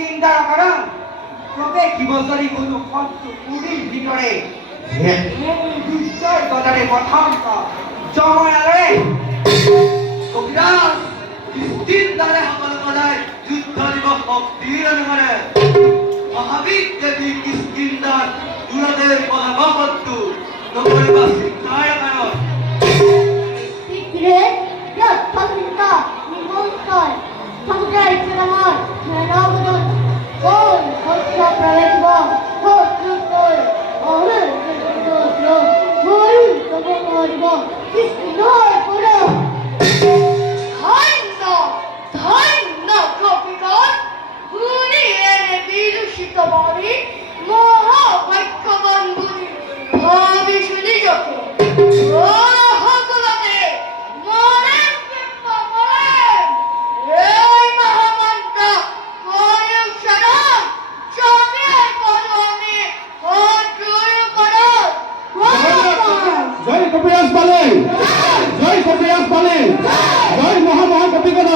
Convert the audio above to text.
চিন্তা করো তোকে কি বলতরি কোনো কষ্ট পুরীর ভিতরে বিশ্বের কথারে কথান্ত জমায়ালে কবিরাজ চিন্তারে সকল বলাই যুদ্ধ দিব শক্তির অনুমানে মহাবীর দেবী কিষ্কিন্দার দূরদের পদাবস্তু নগরিবা শিক্ষায় কারণ শীঘ্রে যথাচিন্তা নিমন্ত্রণ সংগ্রাই আমার নবদন কোন হস্ত প্রবেশব হস্তুর অহর কৃষ্ণ হরি তবু মরিব কৃষ্ণ পুরো ধন্য ধন্য কপিগণ গুণী এনে বিদূষিত বাণী মহাভাগ্যবান গুণী ভাবি শুনি যত জয় কপিরাজ বলে জয় কপিরাজ বলে জয় মহামহাকপিগণ